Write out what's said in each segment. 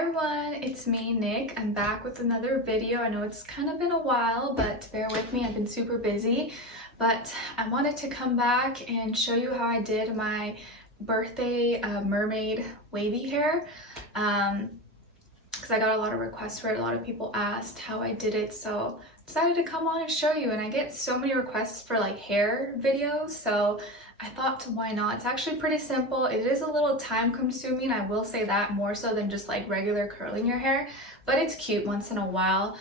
Hi everyone, it's me, Nick. I'm back with another video. I know it's kind of been a while, but bear with me, I've been super busy. But I wanted to come back and show you how I did my birthday mermaid wavy hair. Because I got a lot of requests for it. A lot of people asked how I did it, so decided to come on and show you. And I get so many requests for like hair videos, so I thought, why not? It's actually pretty simple. It is a little time consuming, I will say that, more so than just like regular curling your hair, but it's cute once in a while.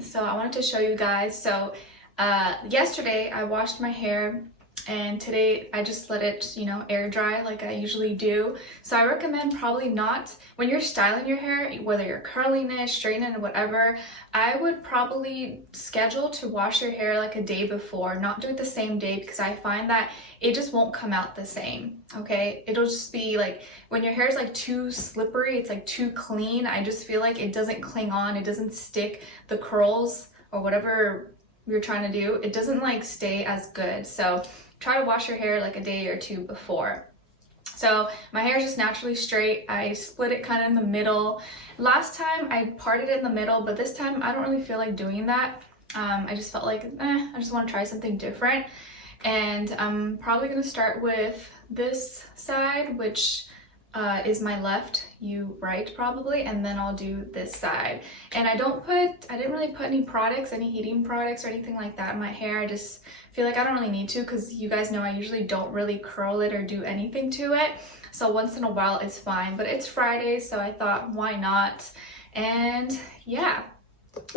So I wanted to show you guys. So yesterday I washed my hair, and today I just let it, air dry like I usually do. So I recommend probably not, when you're styling your hair, whether you're curling it, straightening it, whatever, I would probably schedule to wash your hair like a day before, not do it the same day, because I find that it just won't come out the same, okay? It'll just be like, when your hair is like too slippery, it's like too clean, I just feel like it doesn't cling on, it doesn't stick, the curls or whatever you're trying to do, it doesn't like stay as good. So try to wash your hair like a day or two before. So my hair is just naturally straight. I split it kind of in the middle. Last time I parted it in the middle, but this time I don't really feel like doing that. I just felt like, I just want to try something different. And I'm probably going to start with this side, which is my left, you right probably, and then I'll do this side. And I didn't really put any products, any heating products or anything like that in my hair. I just feel like I don't really need to, because you guys know I usually don't really curl it or do anything to it. So once in a while it's fine, but it's Friday, so I thought, why not? And yeah,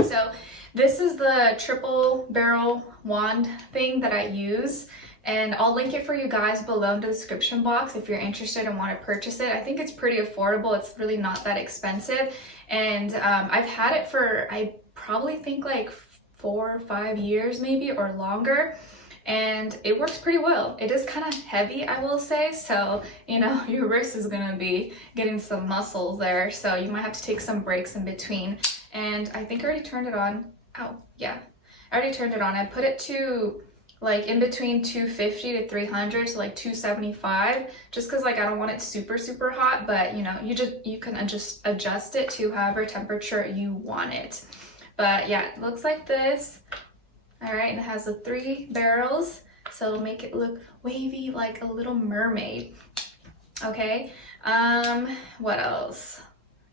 so this is the triple barrel wand thing that I use, and I'll link it for you guys below in the description box if you're interested and want to purchase it. I think it's pretty affordable. It's really not that expensive, and I've had it for, I probably think like 4 or 5 years maybe, or longer, and it works pretty well. It is kind of heavy, I will say, so your wrist is gonna be getting some muscles there, so you might have to take some breaks in between. And I think I already turned it on. Oh yeah, I already turned it on. I put it to like in between 250 to 300, so like 275, just because like I don't want it super hot, but you can just adjust it to however temperature you want it. But yeah, it looks like this. All right, and it has the 3 barrels, so it'll make it look wavy like a little mermaid. Okay, what else?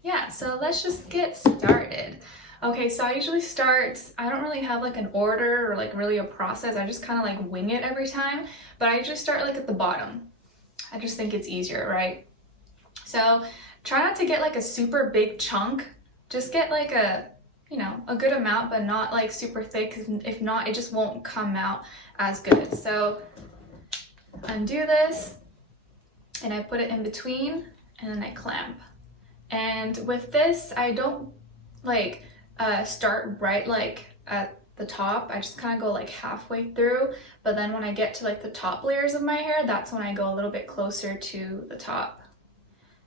Yeah, so let's just get started. Okay, so I usually start, I don't really have like an order or like really a process. I just kind of like wing it every time, but I usually start like at the bottom. I just think it's easier, right? So try not to get like a super big chunk. Just get like a good amount, but not like super thick, 'cause if not, it just won't come out as good. So undo this, and I put it in between, and then I clamp. And with this, I don't like start right like at the top. I just kind of go like halfway through, but then when I get to like the top layers of my hair, that's when I go a little bit closer to the top.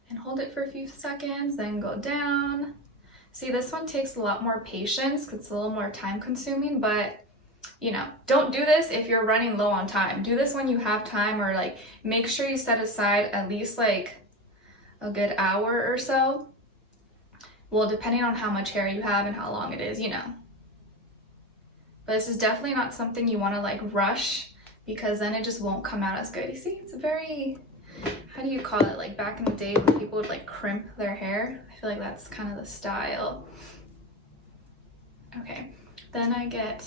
And hold it for a few seconds, then go down. See, this one takes a lot more patience because it's a little more time consuming, but don't do this if you're running low on time. Do this when you have time, or like make sure you set aside at least like a good hour or so. Well, depending on how much hair you have and how long it is, But this is definitely not something you want to like rush, because then it just won't come out as good. You see, it's a very, how do you call it? Like back in the day when people would like crimp their hair. I feel like that's kind of the style. Okay, then I'm gonna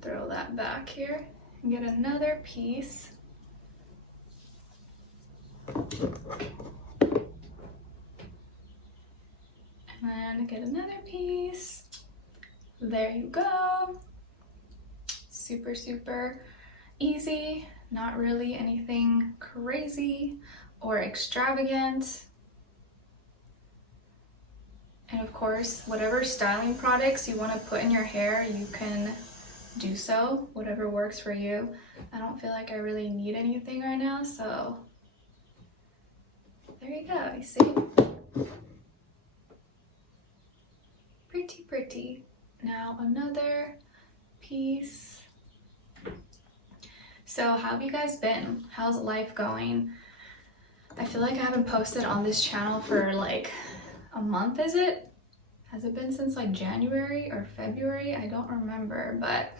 throw that back here and get another piece. And then get another piece. There you go. Super easy. Not really anything crazy or extravagant. And of course, whatever styling products you want to put in your hair, you can do so, whatever works for you. I don't feel like I really need anything right now, so there you go, you see? Pretty. Now another piece. So how have you guys been? How's life going? I feel like I haven't posted on this channel for like a month, is it? Has it been since like January or February? I don't remember, but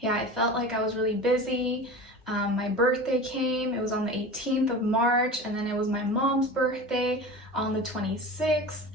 yeah, I felt like I was really busy. My birthday came, it was on the 18th of March, and then it was my mom's birthday on the 26th.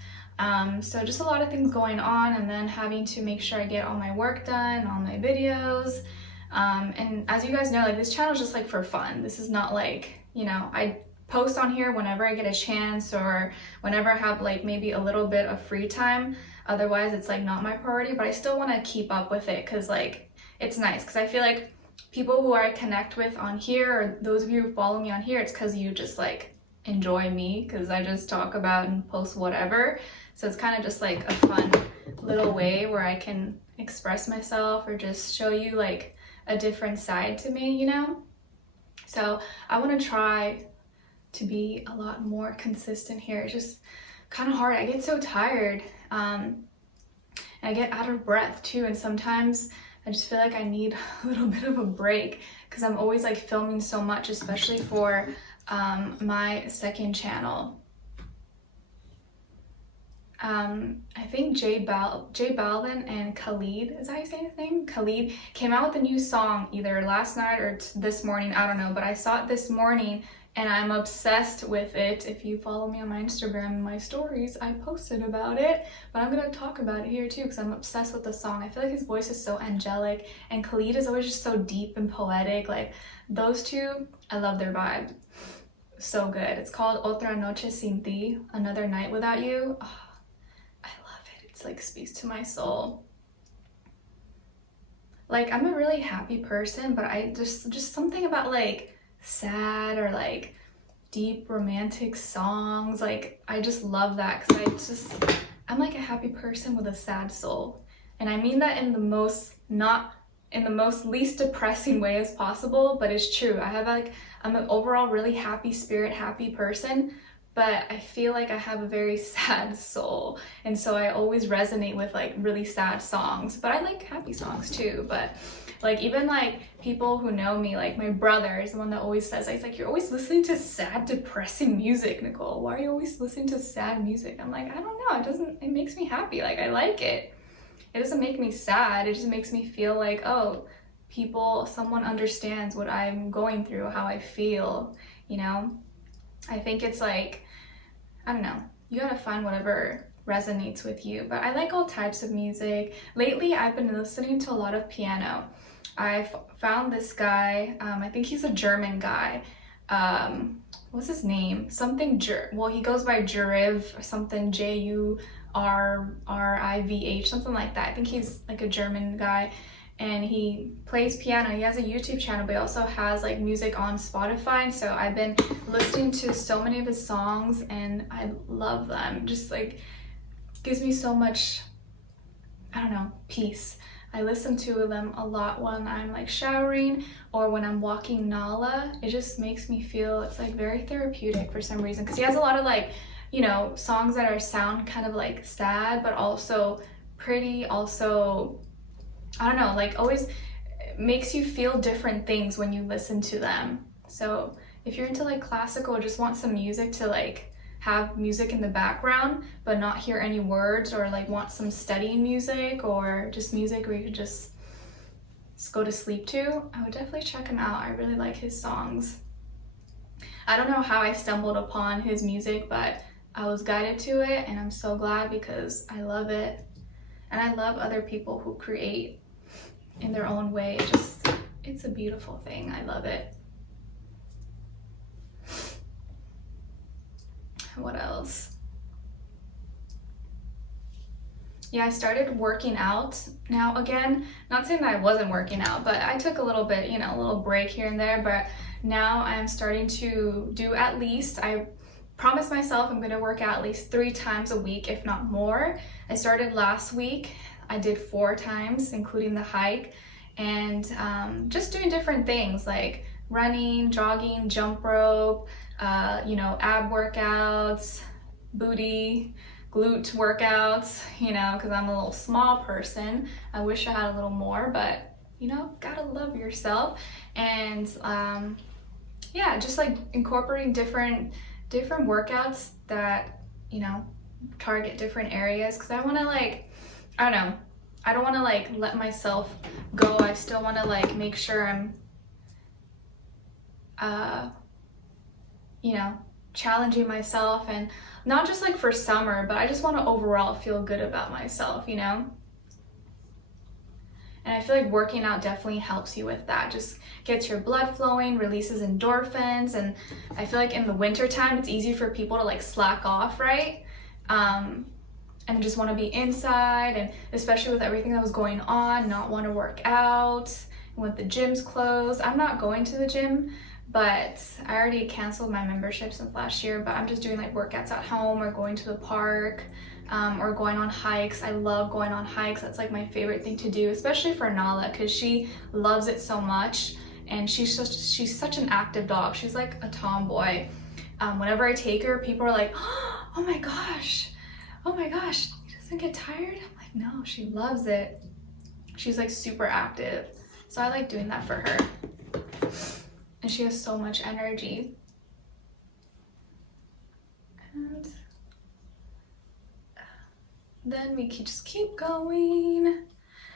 So just a lot of things going on, and then having to make sure I get all my work done, all my videos. And as you guys know, like, this channel is just like for fun. This is not like, you know, I post on here whenever I get a chance or whenever I have like maybe a little bit of free time. Otherwise, it's like not my priority, but I still want to keep up with it because like it's nice, because I feel like people who I connect with on here, or those of you who follow me on here, it's because you just like enjoy me, because I just talk about and post whatever. So it's kind of just like a fun little way where I can express myself or just show you like a different side to me, you know? So I want to try to be a lot more consistent here. It's just kind of hard. I get so tired, and I get out of breath too, and sometimes I just feel like I need a little bit of a break because I'm always like filming so much, especially for my second channel. I think J Balvin and Khalid, is that how you say his name? Khalid came out with a new song either last night or this morning, I don't know, but I saw it this morning and I'm obsessed with it. If you follow me on my Instagram and my stories, I posted about it, but I'm gonna talk about it here too because I'm obsessed with the song. I feel like his voice is so angelic, and Khalid is always just so deep and poetic. Like, those two, I love their vibe. So good. It's called Otra Noche Sin Ti, Another Night Without You. Oh, I love it. It's like speaks to my soul. Like, I'm a really happy person, but I just something about like sad or like deep romantic songs, like I just love that because I'm like a happy person with a sad soul, and I mean that in the most, not in the most least depressing way as possible, but it's true. I'm an overall really happy spirit, happy person, but I feel like I have a very sad soul, and so I always resonate with like really sad songs, but I like happy songs too. But like, even like people who know me, like my brother is the one that always says, he's like, you're always listening to sad, depressing music, Nicole. Why are you always listening to sad music? I'm like, I don't know, it makes me happy. Like, I like it. It doesn't make me sad. It just makes me feel like, oh, someone understands what I'm going through, how I feel, you know? I think it's like, I don't know, you gotta find whatever resonates with you, but I like all types of music. Lately, I've been listening to a lot of piano. I found this guy, I think he's a German guy. What's his name? Well, he goes by Juriv or something, Jurrivh, something like that. I think he's like a German guy, and he plays piano. He has a YouTube channel, but he also has like music on Spotify. And so I've been listening to so many of his songs and I love them. Just like gives me so much, I don't know, peace. I listen to them a lot when I'm like showering or when I'm walking Nala. It just makes me feel, it's like very therapeutic for some reason, because he has a lot of like, you know, songs that sound kind of like sad but also pretty, also, I don't know, like always makes you feel different things when you listen to them. So if you're into like classical or just want some music to like have music in the background but not hear any words, or like want some studying music or just music where you could just go to sleep to, I would definitely check him out. I really like his songs. I don't know how I stumbled upon his music, but I was guided to it, and I'm so glad because I love it. And I love other people who create in their own way. It's a beautiful thing. I love it. What else? Yeah, I started working out now again. Not saying that I wasn't working out, but I took a little bit, you know, a little break here and there, but now I'm starting to do at least, I promised myself I'm gonna work out at least 3 times a week, if not more. I started last week. I did 4 times, including the hike, and just doing different things like running, jogging, jump rope, you know, ab workouts, booty, glute workouts, you know, because I'm a little small person. I wish I had a little more, but you know, gotta love yourself. And yeah, just like incorporating different workouts that, you know, target different areas because I want to like, I don't know, I don't want to like let myself go. I still want to like make sure I'm you know, challenging myself, and not just like for summer, but I just want to overall feel good about myself, you know? And I feel like working out definitely helps you with that. Just gets your blood flowing, releases endorphins, and I feel like in the winter time, it's easy for people to like slack off, right? And just want to be inside, and especially with everything that was going on, not want to work out, and with the gyms closed. I'm not going to the gym, but I already canceled my membership since last year, but I'm just doing like workouts at home or going to the park, or going on hikes. I love going on hikes. That's like my favorite thing to do, especially for Nala, because she loves it so much, and she's such an active dog. She's like a tomboy. Whenever I take her, people are like, oh my gosh, she doesn't get tired? I'm like, no, she loves it. She's like super active. So I like doing that for her. And she has so much energy. And then we can just keep going.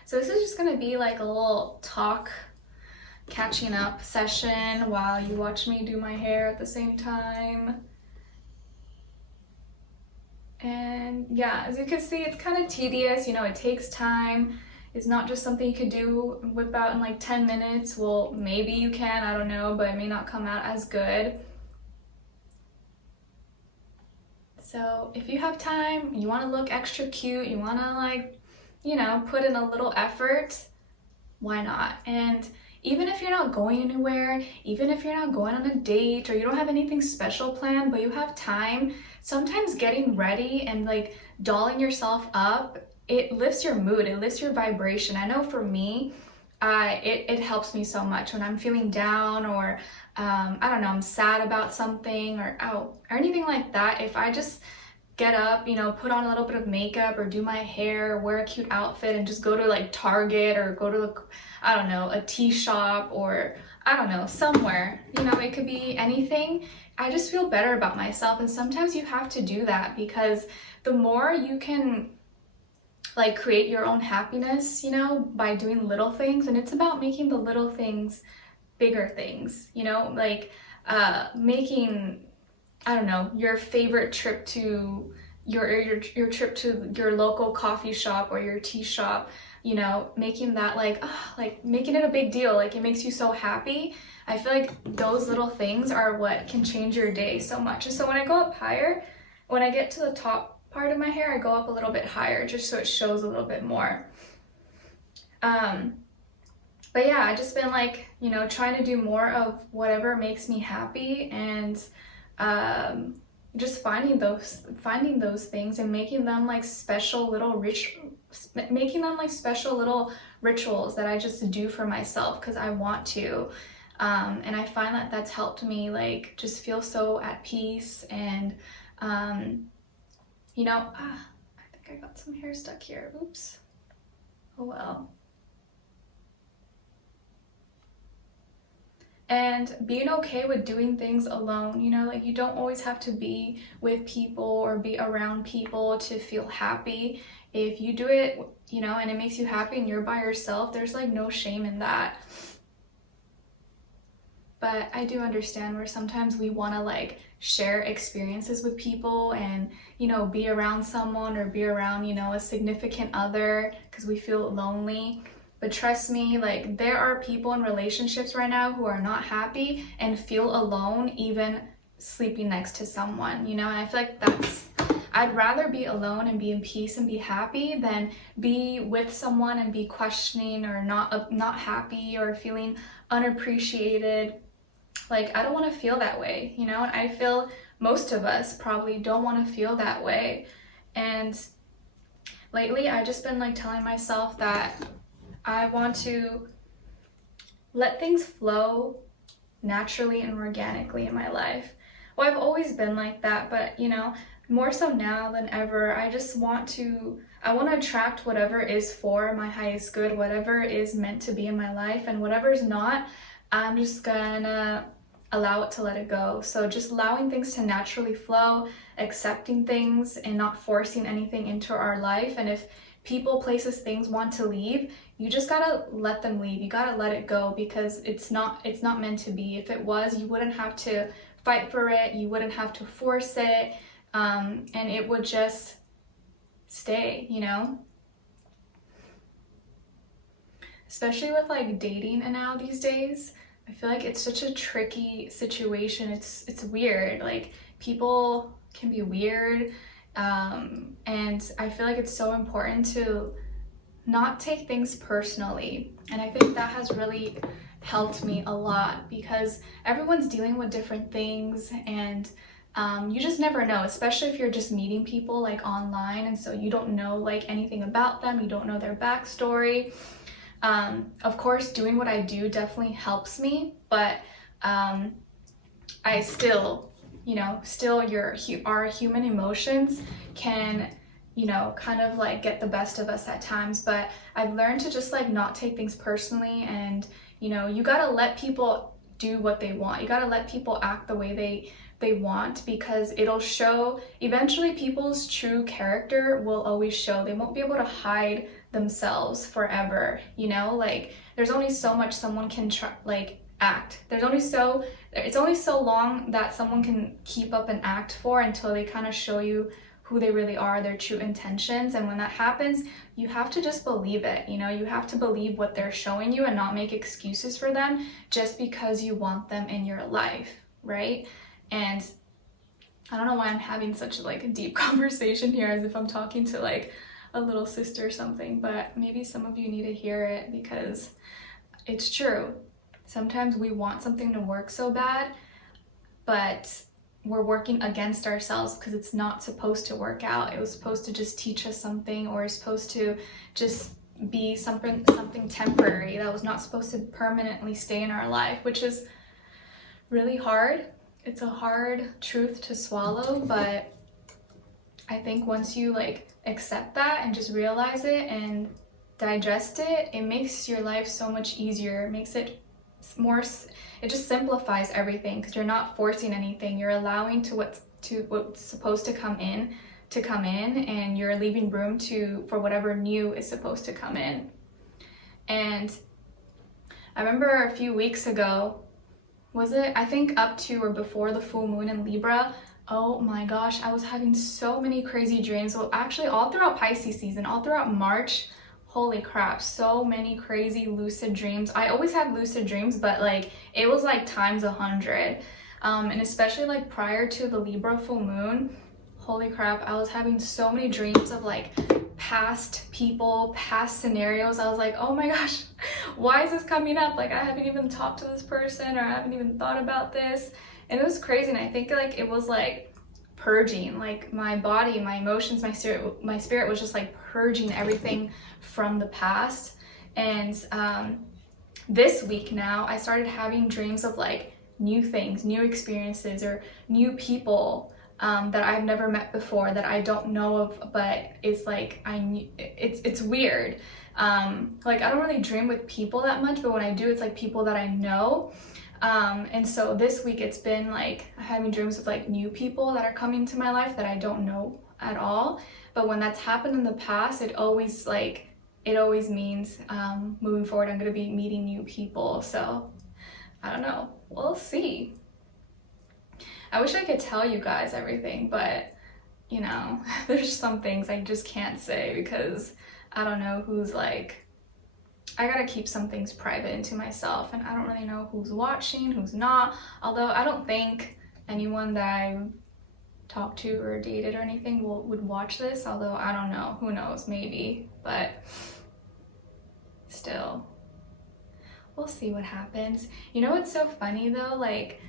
So this is just gonna be like a little talk, catching up session while you watch me do my hair at the same time. And yeah, as you can see, it's kind of tedious, you know, it takes time. It's not just something you could do, whip out in like 10 minutes. Well, maybe you can, I don't know, but it may not come out as good. So if you have time, you want to look extra cute, you want to like, you know, put in a little effort, why not? And even if you're not going anywhere, even if you're not going on a date or you don't have anything special planned, but you have time, sometimes getting ready and like dolling yourself up, it lifts your mood, it lifts your vibration. I know for me, it helps me so much when I'm feeling down, or I don't know, I'm sad about something, or anything like that. If I just get up, you know, put on a little bit of makeup or do my hair, wear a cute outfit, and just go to like Target or go to, I don't know, a tea shop, or I don't know, somewhere, you know, it could be anything. I just feel better about myself. And sometimes you have to do that, because the more you can like create your own happiness, you know, by doing little things. And it's about making the little things bigger things, you know, like making, I don't know, your favorite trip to your trip to your local coffee shop or your tea shop, you know, making that like making it a big deal, like it makes you so happy. I feel like those little things are what can change your day so much. And so when I go up higher, when I get to the top part of my hair, I go up a little bit higher just so it shows a little bit more. But yeah, I just been like, you know, trying to do more of whatever makes me happy, and just finding those things and making them like special little rituals that I just do for myself because I want to. And I find that that's helped me like just feel so at peace. And you know, I think I got some hair stuck here. Oops. Oh well. And being okay with doing things alone, you know, like you don't always have to be with people or be around people to feel happy. If you do it, you know, and it makes you happy and you're by yourself, there's like no shame in that. But I do understand where sometimes we want to like share experiences with people and, you know, be around someone or be around, you know, a significant other because we feel lonely. But trust me, like there are people in relationships right now who are not happy and feel alone even sleeping next to someone, you know, and I feel like I'd rather be alone and be in peace and be happy than be with someone and be questioning or not happy or feeling unappreciated. Like I don't want to feel that way, you know, and I feel most of us probably don't want to feel that way. And lately I've just been like telling myself that I want to let things flow naturally and organically in my life. Well, I've always been like that, but you know, more so now than ever, I want to attract whatever is for my highest good, whatever is meant to be in my life, and whatever's not, I'm just gonna allow it to let it go. So just allowing things to naturally flow, accepting things and not forcing anything into our life. And if people, places, things want to leave, you just gotta let them leave. You gotta let it go, because it's not meant to be. If it was, you wouldn't have to fight for it, you wouldn't have to force it, and it would just stay, you know? Especially with like dating and now these days, I feel like it's such a tricky situation. It's weird. Like, people can be weird, and I feel like it's so important to not take things personally. And I think that has really helped me a lot, because everyone's dealing with different things, and you just never know, especially if you're just meeting people like online, and so you don't know like anything about them, you don't know their backstory. Of course, doing what I do definitely helps me, but I still, you know, our human emotions can, you know, kind of like get the best of us at times. But I've learned to just like not take things personally, and, you know, you gotta let people do what they want. You gotta let people act the way they want, because it'll show. Eventually people's true character will always show. They won't be able to hide themselves forever, you know? Like, there's only so much someone can act. It's only so long that someone can keep up and act for, until they kind of show you who they really are, their true intentions. And when that happens, you have to just believe it, you know? You have to believe what they're showing you and not make excuses for them just because you want them in your life, right? And I don't know why I'm having such like a deep conversation here, as if I'm talking to like a little sister or something, but maybe some of you need to hear it, because it's true. Sometimes we want something to work so bad, but we're working against ourselves, because it's not supposed to work out. It was supposed to just teach us something, or it's supposed to just be something temporary that was not supposed to permanently stay in our life, which is really hard. It's a hard truth to swallow, but I think once you like accept that and just realize it and digest it, it makes your life so much easier. It makes it more, it just simplifies everything, because you're not forcing anything. You're allowing what's supposed to come in, and you're leaving room for whatever new is supposed to come in. And I remember a few weeks ago, was it, I think up to or before the full moon in Libra, oh my gosh, I was having so many crazy dreams. Well, actually all throughout Pisces season, all throughout March, holy crap, so many crazy lucid dreams. I always had lucid dreams, but like it was like times 100. And especially like prior to the Libra full moon, holy crap, I was having so many dreams of like past people, past scenarios. I was like, oh my gosh, why is this coming up? Like, I haven't even talked to this person, or I haven't even thought about this. And it was crazy. And I think like it was like purging, like my body, my emotions, my spirit was just like purging everything from the past. And this week now, I started having dreams of like new things, new experiences, or new people that I've never met before, that I don't know of, but it's like it's weird. Like, I don't really dream with people that much, but when I do, it's like people that I know. And so this week it's been like having dreams with like new people that are coming to my life that I don't know at all. But when that's happened in the past, it always means moving forward I'm going to be meeting new people. So I don't know, we'll see. I wish I could tell you guys everything, but you know, there's some things I just can't say, because I don't know who's like, I gotta keep some things private into myself, and I don't really know who's watching, who's not. Although I don't think anyone that I've talked to or dated or anything would watch this, although I don't know, who knows, maybe, but still, we'll see what happens. You know what's so funny though, like,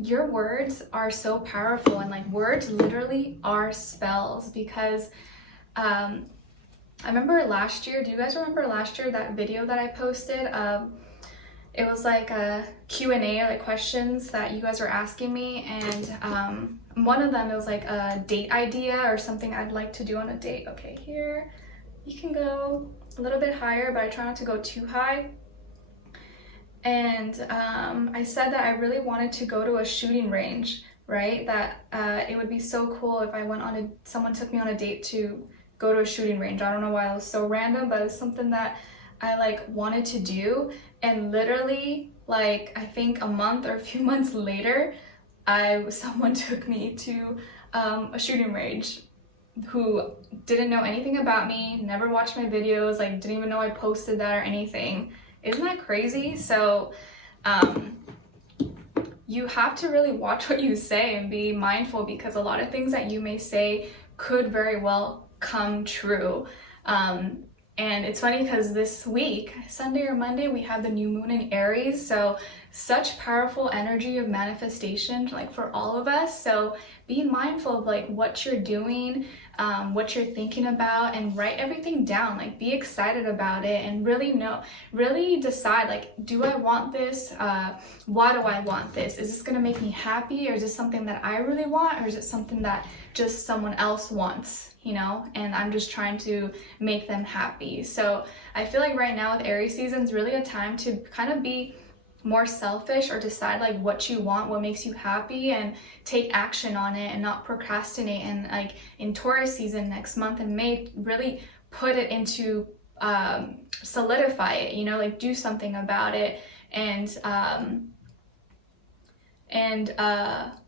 your words are so powerful, and like words literally are spells, because I remember last year, do you guys remember last year that video that I posted? It was like a Q&A, like questions that you guys were asking me, and one of them, it was like a date idea or something I'd like to do on a date. Okay, here, you can go a little bit higher, but I try not to go too high. And I said that I really wanted to go to a shooting range right? That it would be so cool if someone took me on a date to go to a shooting range. I don't know why it was so random, but it was something that I like wanted to do. And literally, like, I think a month or a few months later, someone took me to a shooting range who didn't know anything about me, never watched my videos, like didn't even know I posted that or anything. Isn't that crazy? So you have to really watch what you say and be mindful, because a lot of things that you may say could very well come true. And it's funny because this week, Sunday or Monday, we have the new moon in Aries. So such powerful energy of manifestation, like for all of us. So be mindful of like what you're doing, what you're thinking about, and write everything down. Like be excited about it and really decide, like, do I want this? Why do I want this? Is this gonna make me happy, or is this something that I really want, or is it something that just someone else wants? You know, and I'm just trying to make them happy. So I feel like right now with Aries season is really a time to kind of be more selfish, or decide like what you want, what makes you happy, and take action on it and not procrastinate. And like in Taurus season next month in May, really put it into solidify it, you know, like do something about it, and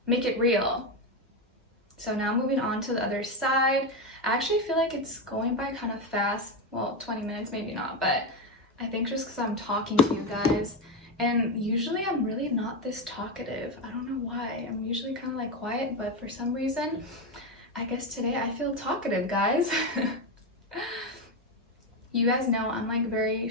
make it real. So now moving on to the other side. I actually feel like it's going by kind of fast. Well, 20 minutes, maybe not, but I think just because I'm talking to you guys. And usually I'm really not this talkative. I don't know why. I'm usually kind of like quiet, but for some reason, I guess today I feel talkative, guys. You guys know I'm like very,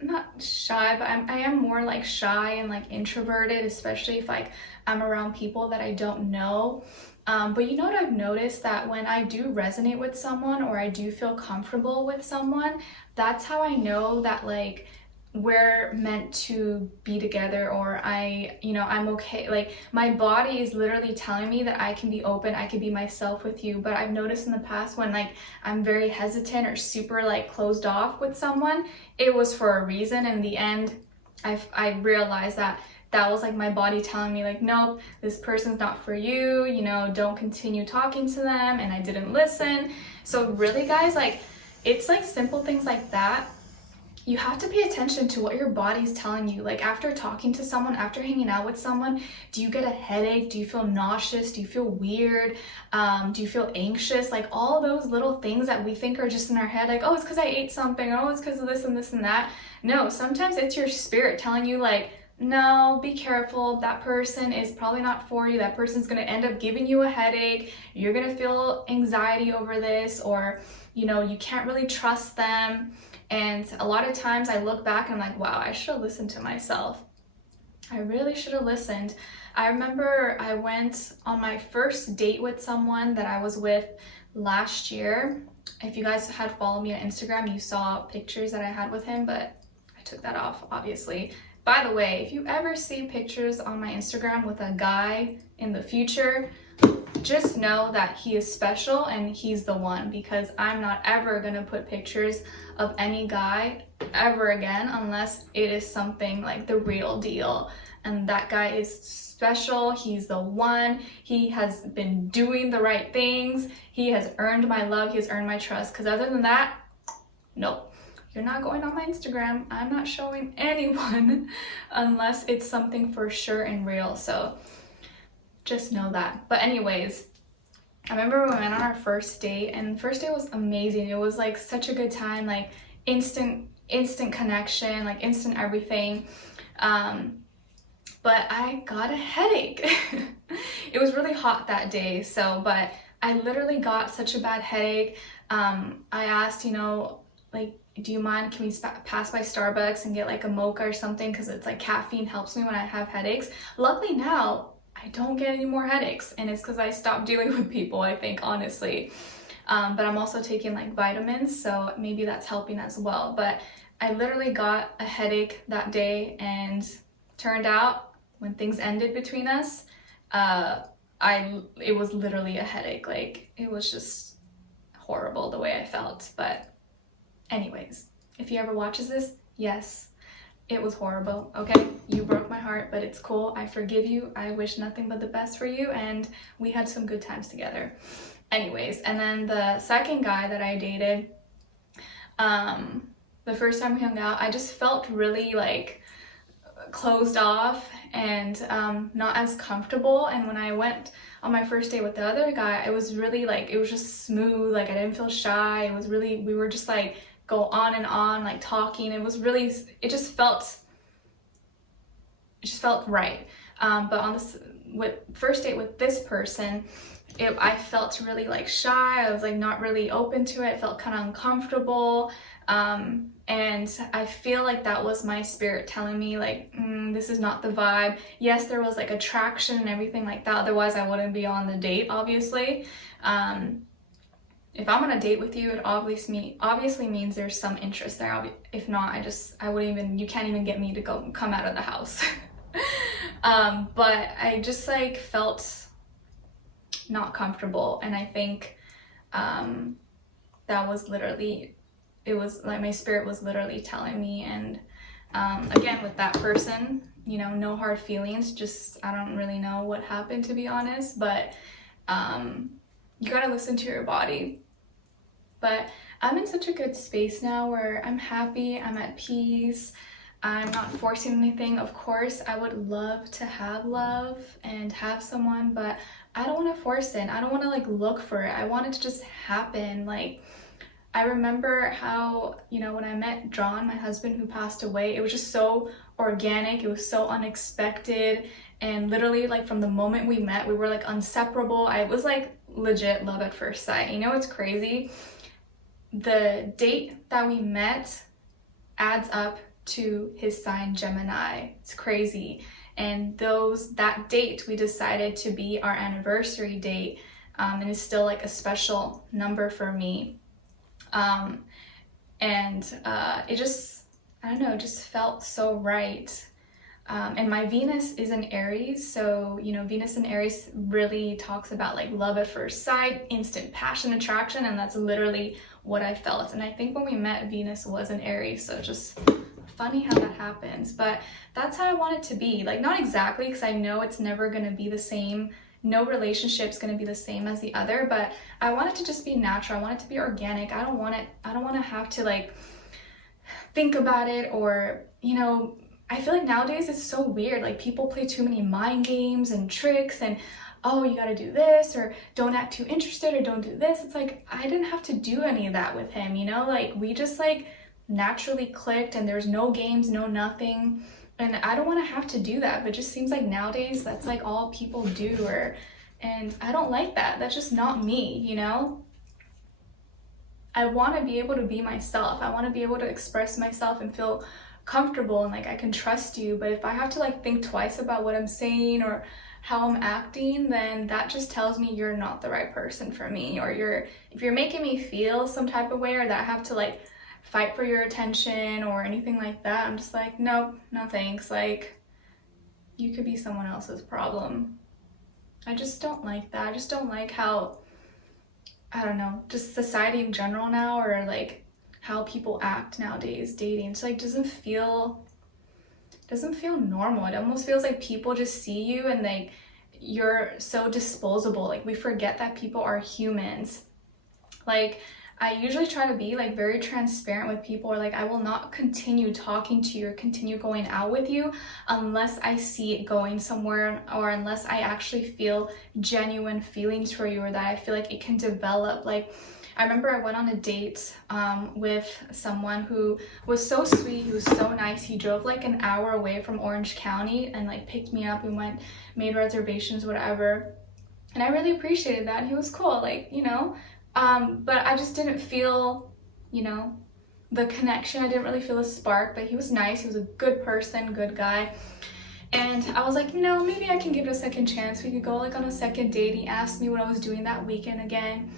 not shy, but I am more like shy and like introverted, especially if like I'm around people that I don't know. But you know what I've noticed, that when I do resonate with someone, or I do feel comfortable with someone, that's how I know that like we're meant to be together, or I'm okay. Like my body is literally telling me that I can be open, I can be myself with you. But I've noticed in the past when like I'm very hesitant or super like closed off with someone, it was for a reason. In the end, I realized that was like my body telling me like, nope, this person's not for you, you know, don't continue talking to them, and I didn't listen. So really guys, like it's like simple things like that. You have to pay attention to what your body's telling you. Like after talking to someone, after hanging out with someone, do you get a headache? Do you feel nauseous? Do you feel weird? Do you feel anxious? Like all those little things that we think are just in our head, like, oh, it's because I ate something, or oh, it's because of this and this and that. No, sometimes it's your spirit telling you like, no, be careful, that person is probably not for you. That person's going to end up giving you a headache. You're going to feel anxiety over this, or, you know, you can't really trust them. And a lot of times I look back and I'm like, wow, I should have listened to myself. I really should have listened. I remember I went on my first date with someone that I was with last year. If you guys had followed me on Instagram, you saw pictures that I had with him, but I took that off, obviously. By the way, if you ever see pictures on my Instagram with a guy in the future, just know that he is special and he's the one, because I'm not ever gonna put pictures of any guy ever again unless it is something like the real deal. And that guy is special, he's the one, he has been doing the right things, he has earned my love, he has earned my trust. Because other than that, nope. You're not going on my Instagram. I'm not showing anyone unless it's something for sure and real. So just know that. But anyways, I remember we went on our first date, and the first date was amazing. It was like such a good time, like instant connection, like instant everything. But I got a headache. It was really hot that day, but I literally got such a bad headache. I asked, you know, like, do you mind, can we pass by Starbucks and get like a mocha or something, because it's like caffeine helps me when I have headaches. Luckily now I don't get any more headaches, and it's because I stopped dealing with people, I think, honestly. But I'm also taking like vitamins, so maybe that's helping as well. But I literally got a headache that day, and turned out when things ended between us, it was literally a headache. Like it was just horrible the way I felt. But anyways, if he ever watches this, yes, it was horrible, okay? You broke my heart, but it's cool. I forgive you. I wish nothing but the best for you, and we had some good times together. Anyways, and then the second guy that I dated, the first time we hung out, I just felt really like closed off and not as comfortable. And when I went on my first date with the other guy, it was really like, it was just smooth. Like I didn't feel shy. It was really, we were just like go on and on, like talking. It was really, it just felt right. But on this first date with this person, I felt really like shy. I was like not really open to it. I felt kind of uncomfortable. And I feel like that was my spirit telling me like, this is not the vibe. Yes, there was like attraction and everything like that. Otherwise I wouldn't be on the date, obviously. If I'm on a date with you, it obviously means there's some interest there. If not, I wouldn't even, you can't even get me to come out of the house. But I just like felt not comfortable, and I think that was literally, it was like my spirit was literally telling me. And again, with that person, you know, no hard feelings, just I don't really know what happened, to be honest, but you gotta listen to your body. But I'm in such a good space now where I'm happy, I'm at peace, I'm not forcing anything. Of course, I would love to have love and have someone, but I don't want to force it. I don't want to like look for it. I want it to just happen. Like, I remember how, you know, when I met Grwm, my husband who passed away, it was just so organic. It was so unexpected. And literally like from the moment we met, we were like inseparable. I was like legit love at first sight. You know what's crazy? The date that we met adds up to his sign Gemini. It's crazy. And that date we decided to be our anniversary date, and it's still like a special number for me. It just, I don't know, it just felt so right. And my Venus is in Aries, so you know, Venus in Aries really talks about like love at first sight, instant passion, attraction, and that's literally what I felt. And I think when we met, Venus was in Aries, so just funny how that happens. But that's how I want it to be. Like, not exactly, because I know it's never going to be the same. No relationship's going to be the same as the other, but I want it to just be natural. I want it to be organic. I don't want to have to like think about it, or, you know, I feel like nowadays it's so weird. Like, people play too many mind games and tricks and, oh, you got to do this, or don't act too interested, or don't do this. It's like, I didn't have to do any of that with him, you know? Like, we just like naturally clicked, and there's no games, no nothing. And I don't want to have to do that, but it just seems like nowadays that's like all people do, and I don't like that. That's just not me, you know? I want to be able to be myself. I want to be able to express myself and feel comfortable, and like I can trust you. But if I have to like think twice about what I'm saying or how I'm acting, then that just tells me you're not the right person for me, or if you're making me feel some type of way, or that I have to like fight for your attention or anything like that, I'm just like, nope, no thanks. Like, you could be someone else's problem. I just don't like that. I just don't like how, I don't know, just society in general now, or like how people act nowadays dating. It's like doesn't feel normal. It almost feels like people just see you and like you're so disposable. Like, we forget that people are humans. Like, I usually try to be like very transparent with people, or like I will not continue talking to you or continue going out with you unless I see it going somewhere, or unless I actually feel genuine feelings for you, or that I feel like it can develop. Like, I remember I went on a date with someone who was so sweet. He was so nice. He drove like an hour away from Orange County and like picked me up. We went, made reservations, whatever. And I really appreciated that. He was cool, like, you know. But I just didn't feel, you know, the connection. I didn't really feel a spark, but he was nice. He was a good person, good guy. And I was like, you know, maybe I can give it a second chance. We could go like on a second date. He asked me what I was doing that weekend again.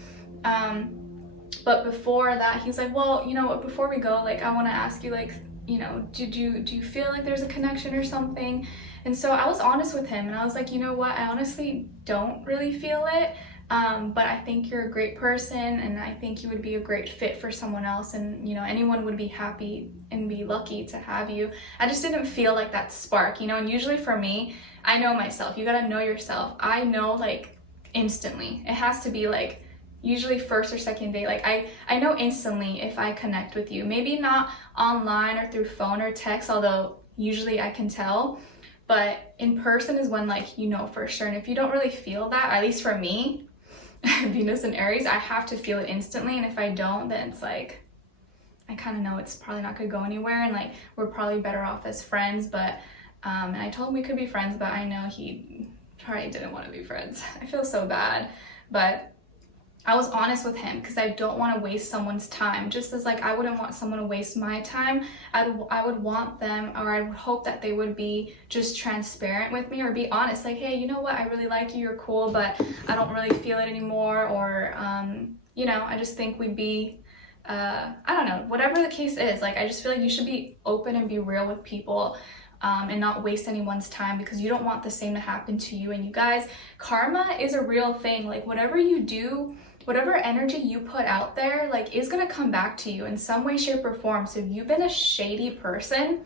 But before that, he's like, well, you know what, before we go, like, I want to ask you, like, you know, do you feel like there's a connection or something? And so I was honest with him, and I was like, you know what, I honestly don't really feel it. but I think you're a great person, and I think you would be a great fit for someone else, and you know, anyone would be happy and be lucky to have you. I just didn't feel like that spark, you know. And usually for me, I know myself. You gotta know yourself. I know like instantly. It has to be like usually first or second date. Like I know instantly if I connect with you. Maybe not online or through phone or text, although usually I can tell. But in person is when like you know for sure. And if you don't really feel that, at least for me, Venus and Aries, I have to feel it instantly. And if I don't, then it's like I kind of know it's probably not gonna go anywhere, and like we're probably better off as friends. But and I told him we could be friends, but I know he probably didn't want to be friends. I feel so bad, but I was honest with him because I don't want to waste someone's time. Just as like I wouldn't want someone to waste my time, I would want them, or I would hope that they would be just transparent with me or be honest. Like, hey, you know what? I really like you. You're cool, but I don't really feel it anymore. Or, you know, I just think we'd be, I don't know, whatever the case is. Like, I just feel like you should be open and be real with people. And not waste anyone's time, because you don't want the same to happen to you. And you guys, karma is a real thing. Like whatever you do, whatever energy you put out there, like is gonna come back to you in some way, shape, or form. So if you've been a shady person,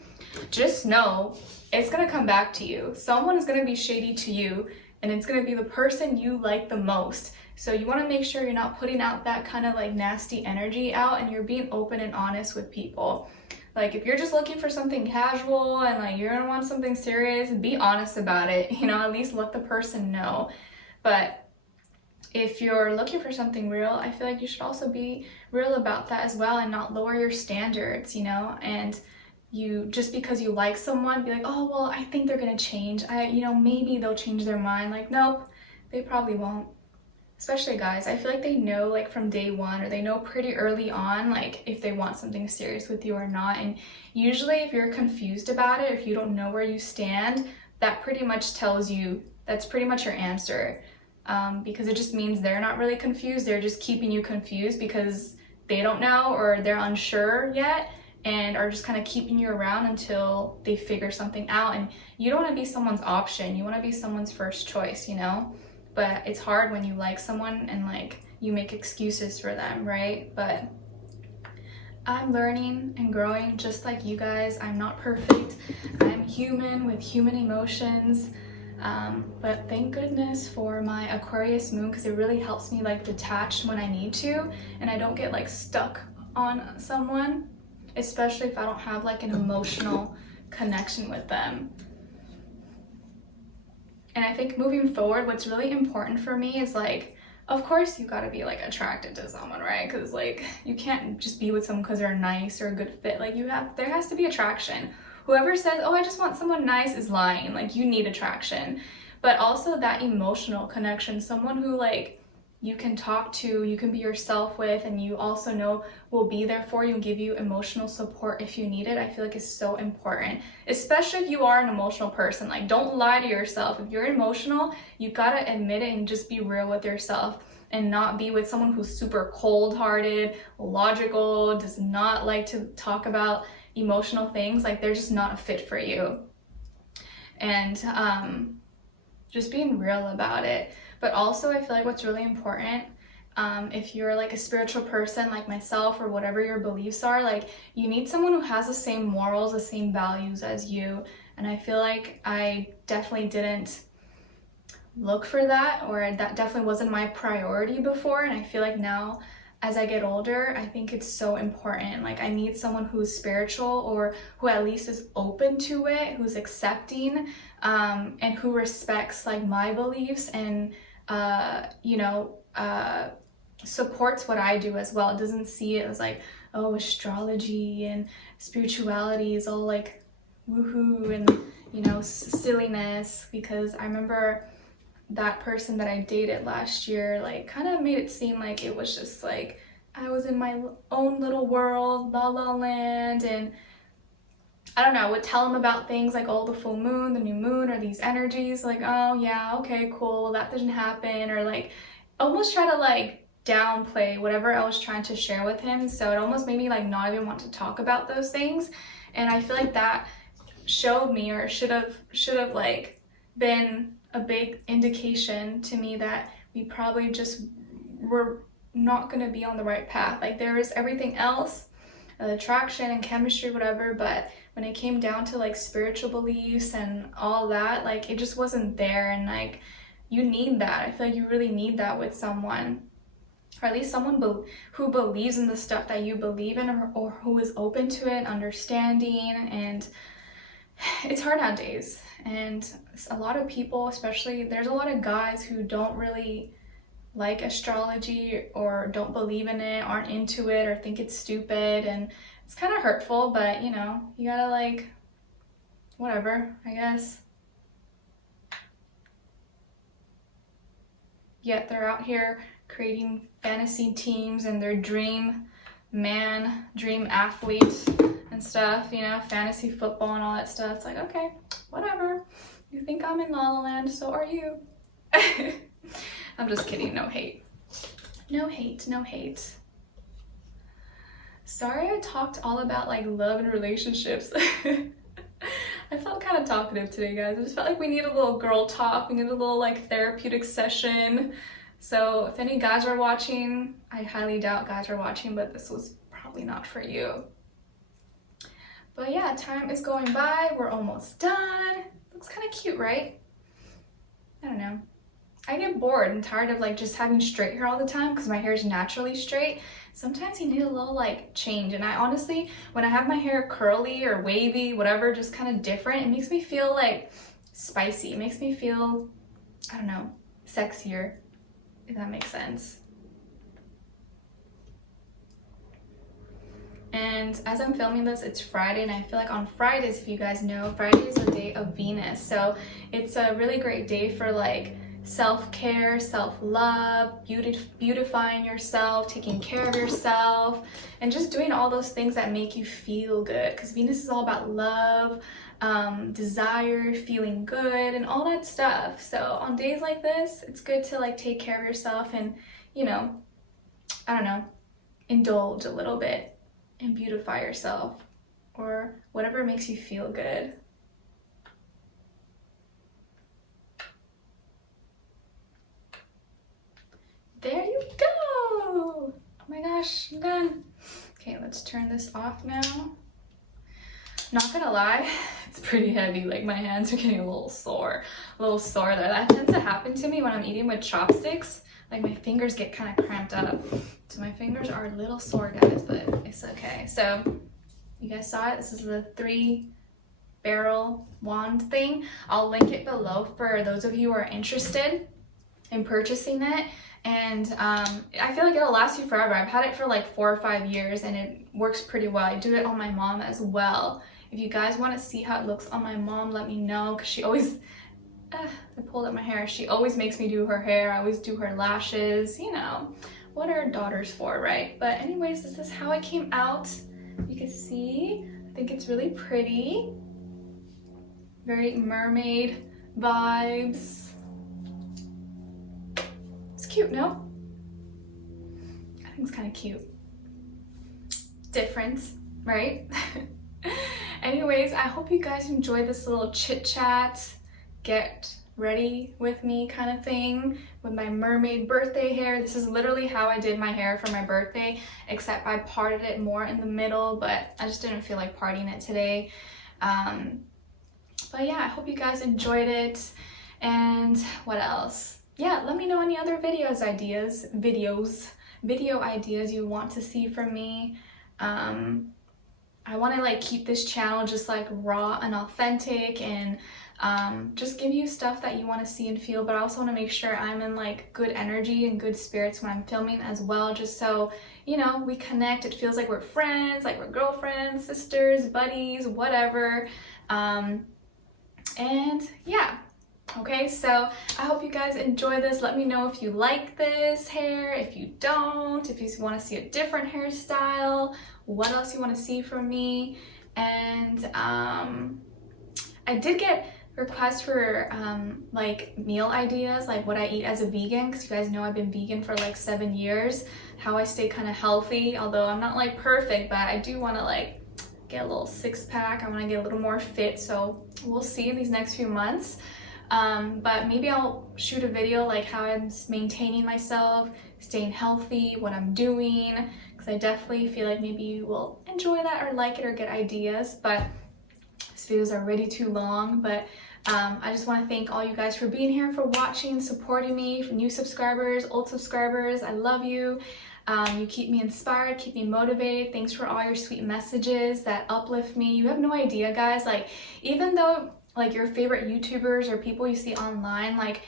just know it's gonna come back to you. Someone is gonna be shady to you, and it's gonna be the person you like the most. So you wanna make sure you're not putting out that kind of like nasty energy out, and you're being open and honest with people. Like if you're just looking for something casual and like you're gonna want something serious, be honest about it, you know, at least let the person know. But if you're looking for something real, I feel like you should also be real about that as well, and not lower your standards, you know. And you, just because you like someone, be like, oh well, I think they're gonna change, you know, maybe they'll change their mind. Like, nope, they probably won't. Especially guys, I feel like they know like from day one, or they know pretty early on like if they want something serious with you or not. And usually if you're confused about it, if you don't know where you stand, that pretty much tells you, that's pretty much your answer. Because it just means they're not really confused, they're just keeping you confused because they don't know, or they're unsure yet, and are just kind of keeping you around until they figure something out. And you don't want to be someone's option, you want to be someone's first choice, you know. But it's hard when you like someone and like you make excuses for them, right? But I'm learning and growing just like you guys. I'm not perfect. I'm human with human emotions. But thank goodness for my Aquarius moon, because it really helps me like detach when I need to, and I don't get like stuck on someone, especially if I don't have like an emotional connection with them. And I think moving forward, what's really important for me is like, of course you gotta be like attracted to someone, right? Because like you can't just be with someone because they're nice or a good fit. Like there has to be attraction. Whoever says, oh, I just want someone nice, is lying. Like you need attraction. But also that emotional connection, someone who like you can talk to, you can be yourself with, and you also know will be there for you and give you emotional support if you need it, I feel like is so important. Especially if you are an emotional person. Like don't lie to yourself. If you're emotional, you gotta admit it and just be real with yourself, and not be with someone who's super cold-hearted, logical, does not like to talk about emotional things. Like they're just not a fit for you. And just being real about it. But also I feel like what's really important, if you're like a spiritual person like myself, or whatever your beliefs are, like you need someone who has the same morals, the same values as you. And I feel like I definitely didn't look for that, or that definitely wasn't my priority before. And I feel like now as I get older, I think it's so important. Like I need someone who's spiritual, or who at least is open to it, who's accepting, and who respects like my beliefs, and you know, supports what I do as well. It doesn't see it as like, oh, astrology and spirituality is all like woohoo and, you know, silliness. Because I remember that person that I dated last year like kind of made it seem like it was just like I was in my own little world, la la land, and I don't know, I would tell him about things like, oh, the full moon, the new moon, or these energies, like, oh yeah, okay, cool, that didn't happen, or like almost try to like downplay whatever I was trying to share with him. So it almost made me like not even want to talk about those things. And I feel like that showed me, or should have like been a big indication to me that we probably just were not gonna be on the right path. Like there was everything else, attraction and chemistry, whatever, but when it came down to like spiritual beliefs and all that, like it just wasn't there. And like you need that. I feel like you really need that with someone, or at least someone who believes in the stuff that you believe in, or who is open to it, understanding. And it's hard nowadays, and a lot of people, especially there's a lot of guys who don't really like astrology or don't believe in it, aren't into it, or think it's stupid, and it's kind of hurtful. But you know, you gotta like whatever, I guess. Yet they're out here creating fantasy teams and their dream athletes and stuff, you know, fantasy football and all that stuff. It's like, okay, whatever. You think I'm in La La Land, so are you. I'm just kidding, no hate. No hate, no hate. Sorry I talked all about like love and relationships. I felt kind of talkative today, guys. I just felt like we need a little girl talk. We need a little like therapeutic session. So if any guys are watching, I highly doubt guys are watching, but this was probably not for you. But yeah, time is going by. We're almost done. Looks kind of cute, right? I don't know. I get bored and tired of like just having straight hair all the time because my hair is naturally straight. Sometimes you need a little like change. And I honestly, when I have my hair curly or wavy, whatever, just kind of different, it makes me feel like spicy. It makes me feel, I don't know, sexier, if that makes sense. And as I'm filming this, it's Friday, and I feel like on Fridays, if you guys know, Friday is the day of Venus. So it's a really great day for like self-care, self-love, beautifying yourself, taking care of yourself, and just doing all those things that make you feel good, because Venus is all about love, desire, feeling good, and all that stuff. So on days like this, it's good to like take care of yourself and, you know, I don't know, indulge a little bit and beautify yourself, or whatever makes you feel good. There you go. Oh my gosh, I'm done. Okay, let's turn this off now. Not gonna lie, it's pretty heavy. Like my hands are getting a little sore. That tends to happen to me when I'm eating with chopsticks. Like my fingers get kind of cramped up. So my fingers are a little sore, guys, but it's okay. So you guys saw it. This is the 3-barrel wand thing. I'll link it below for those of you who are interested in purchasing it. And I feel like it'll last you forever. I've had it for like 4 or 5 years, and it works pretty well. I do it on my mom as well. If you guys want to see how it looks on my mom, let me know, because she always, I pulled up my hair. She always makes me do her hair. I always do her lashes, you know, what are daughters for, right? But anyways, this is how it came out. You can see, I think it's really pretty. Very mermaid vibes. It's cute, no? I think it's kind of cute. Different, right? Anyways, I hope you guys enjoyed this little chit chat, get ready with me kind of thing with my mermaid birthday hair. This is literally how I did my hair for my birthday, except I parted it more in the middle, but I just didn't feel like parting it today. But yeah, I hope you guys enjoyed it. And what else? Yeah, let me know any other video ideas you want to see from me. I want to like keep this channel just like raw and authentic, and just give you stuff that you want to see and feel, but I also want to make sure I'm in like good energy and good spirits when I'm filming as well, just so, you know, we connect. It feels like we're friends, like we're girlfriends, sisters, buddies, whatever. And yeah. Okay, so I hope you guys enjoy this. Let me know if you like this hair, if you don't, if you want to see a different hairstyle, what else you want to see from me. And I did get requests for like meal ideas, like what I eat as a vegan, because you guys know I've been vegan for like 7 years, how I stay kind of healthy, although I'm not like perfect, but I do want to like get a little 6-pack. I want to get a little more fit, so we'll see in these next few months. But maybe I'll shoot a video like how I'm maintaining myself, staying healthy, what I'm doing, because I definitely feel like maybe you will enjoy that or like it or get ideas. But these videos are already too long. But I just want to thank all you guys for being here, for watching, supporting me, for new subscribers, old subscribers. I love you. You keep me inspired, keep me motivated. Thanks for all your sweet messages that uplift me. You have no idea, guys. Like, even though like your favorite YouTubers or people you see online, like,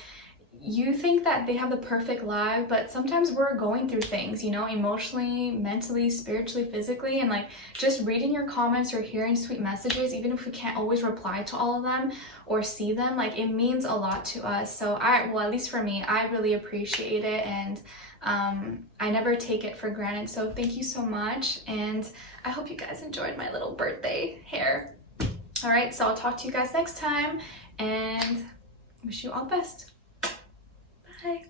you think that they have the perfect life, but sometimes we're going through things, you know, emotionally, mentally, spiritually, physically, and like just reading your comments or hearing sweet messages, even if we can't always reply to all of them or see them, like, it means a lot to us. So well, at least for me, I really appreciate it, and I never take it for granted. So thank you so much, and I hope you guys enjoyed my little birthday hair. All right, so I'll talk to you guys next time, and wish you all the best. Bye.